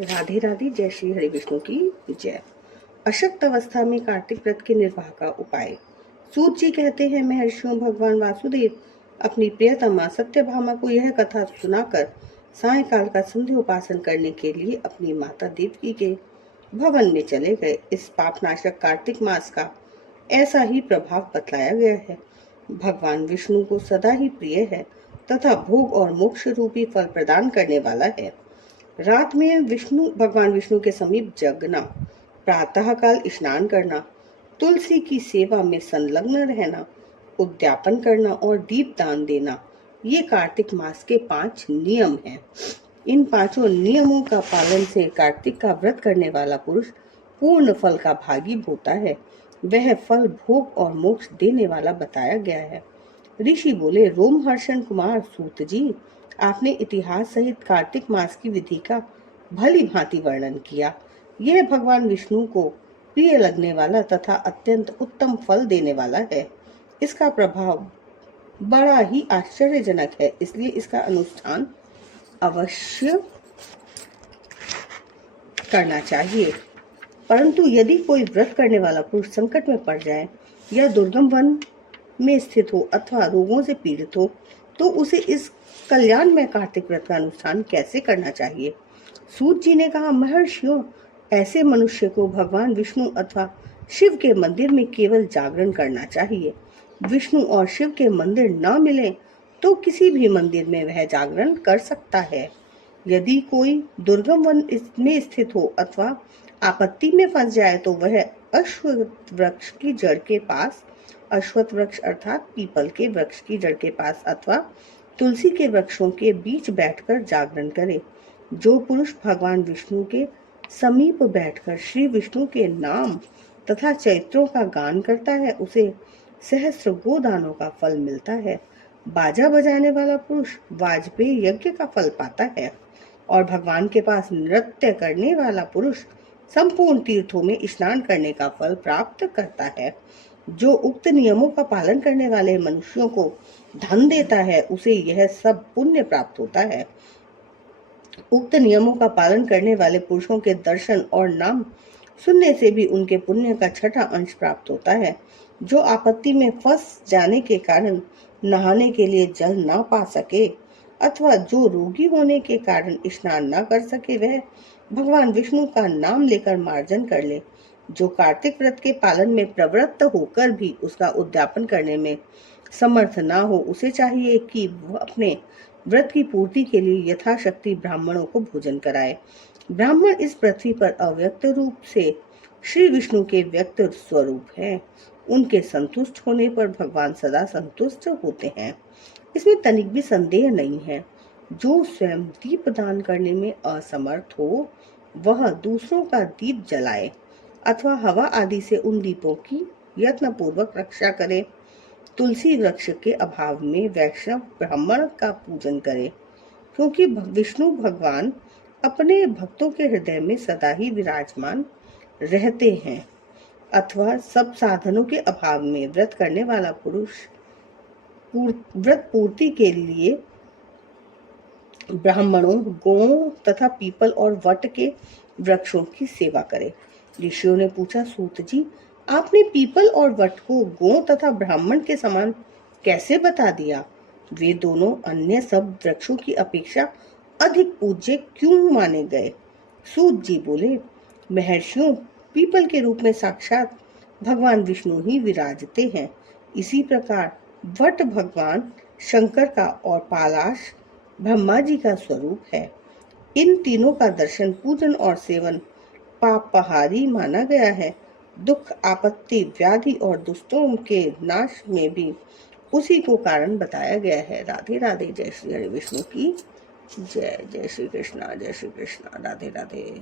राधे राधे। जय श्री हरि विष्णु की जय। अशक्त अवस्था में कार्तिक व्रत के निर्वाह का उपाय। सूत जी कहते हैं, महर्षियों भगवान वासुदेव अपनी प्रियतमा सत्यभामा को यह कथा सुनाकर सायंकाल का संध्या उपासन करने के लिए अपनी माता देवकी के भवन में चले गए। इस पापनाशक कार्तिक मास का ऐसा ही प्रभाव बतलाया गया है। भगवान विष्णु को सदा ही प्रिय है तथा भोग और मोक्ष रूपी फल प्रदान करने वाला है। रात में भगवान विष्णु के समीप जगना, प्रातः काल स्नान करना, तुलसी की सेवा में संलग्न रहना, उद्यापन करना और दीप दान देना, ये कार्तिक मास के 5 नियम हैं। इन 5 नियमों का पालन से कार्तिक का व्रत करने वाला पुरुष पूर्ण फल का भागी होता है। वह फल भोग और मोक्ष देने वाला बताया गया है। ऋषि बोले, रोमहर्षण कुमार सूत जी, आपने इतिहास सहित कार्तिक मास की विधि का भली भांति वर्णन किया। यह भगवान विष्णु को प्रिय लगने वाला तथा अत्यंत उत्तम फल देने वाला है। इसका प्रभाव बड़ा ही आश्चर्यजनक है, इसलिए इसका अनुष्ठान अवश्य करना चाहिए। परंतु यदि कोई व्रत करने वाला पुरुष संकट में पड़ जाए या दुर्गम वन में स्थित हो अथवा रोगों से पीड़ित हो, तो उसे इस कल्याण में कार्तिक व्रत का अनुष्ठान कैसे करना चाहिए? सूत जी ने कहा, महर्षियों, ऐसे मनुष्य को भगवान विष्णु अथवा शिव के मंदिर में केवल जागरण करना चाहिए। विष्णु और शिव के मंदिर न मिले तो किसी भी मंदिर में वह जागरण कर सकता है। यदि कोई दुर्गम वन में स्थित हो अथवा आपत्ति में फंस जाए तो वह अश्वत्थ वृक्ष की जड़ के पास, अश्वत्थ वृक्ष अर्थात पीपल के वृक्ष की जड़ के पास अथवा तुलसी के वृक्षों के बीच बैठकर जागरण करे। जो पुरुष भगवान विष्णु के समीप बैठकर श्री विष्णु के नाम तथा चरित्रों का गान करता है, उसे सहस्त्र गोदानों का फल मिलता है। बाजा बजाने वाला पुरुष वाजपेयी यज्ञ का फल पाता है और भगवान के पास नृत्य करने वाला पुरुष संपूर्ण तीर्थों में स्नान करने का फल प्राप्त करता है। जो उक्त नियमों का पालन करने वाले मनुष्यों को धन देता है, उसे यह सब पुण्य प्राप्त होता है। उक्त नियमों का पालन करने वाले पुरुषों के दर्शन और नाम सुनने से भी उनके पुण्य का 6वां अंश प्राप्त होता है। जो आपत्ति में फंस जाने के कारण नहाने के लिए जल न पा सके अथवा जो रोगी होने के कारण स्नान न कर सके, वह भगवान विष्णु का नाम लेकर मार्जन कर ले। जो कार्तिक व्रत के पालन में प्रवृत्त होकर भी उसका उद्यापन करने में समर्थ न हो, उसे चाहिए कि वह अपने व्रत की पूर्ति के लिए यथाशक्ति ब्राह्मणों को भोजन कराए। ब्राह्मण इस पृथ्वी पर अव्यक्त रूप से श्री विष्णु के व्यक्त स्वरूप हैं। उनके संतुष्ट होने पर भगवान सदा संतुष्ट होते हैं, इसमें तनिक भी संदेह नहीं है। जो स्वयं दीप दान करने में असमर्थ हो, वह दूसरों का दीप जलाए अथवा हवा आदि से उन दीपों की यत्न पूर्वक रक्षा करे। तुलसी वृक्ष के अभाव में वैष्णव ब्राह्मण का पूजन करे, क्योंकि विष्णु भगवान अपने भक्तों के हृदय में सदा ही विराजमान रहते हैं। अथवा सब साधनों के अभाव में व्रत करने वाला पुरुष व्रत पूर्ति के लिए ब्राह्मणों, गौओं तथा पीपल और वट के वृक्षों की सेवा करे। ऋषियों ने पूछा, सूत जी, आपने पीपल और वट को गौ तथा ब्राह्मण के समान कैसे बता दिया? वे दोनों अन्य सब वृक्षों की अपेक्षा अधिक पूज्य क्यों माने गए? सूत जी बोले, महर्षियों, पीपल के रूप में साक्षात भगवान विष्णु ही विराजते हैं। इसी प्रकार वट भगवान शंकर का और पालाश ब्रह्मा जी का स्वरूप है। इन तीनों का दर्शन, पूजन और सेवन पापहारी माना गया है। दुख, आपत्ति, व्याधि और दुष्टों के नाश में भी उसी को कारण बताया गया है। राधे राधे। जय श्री हरि विष्णु की जय। जय श्री कृष्णा, जय श्री कृष्णा। राधे राधे।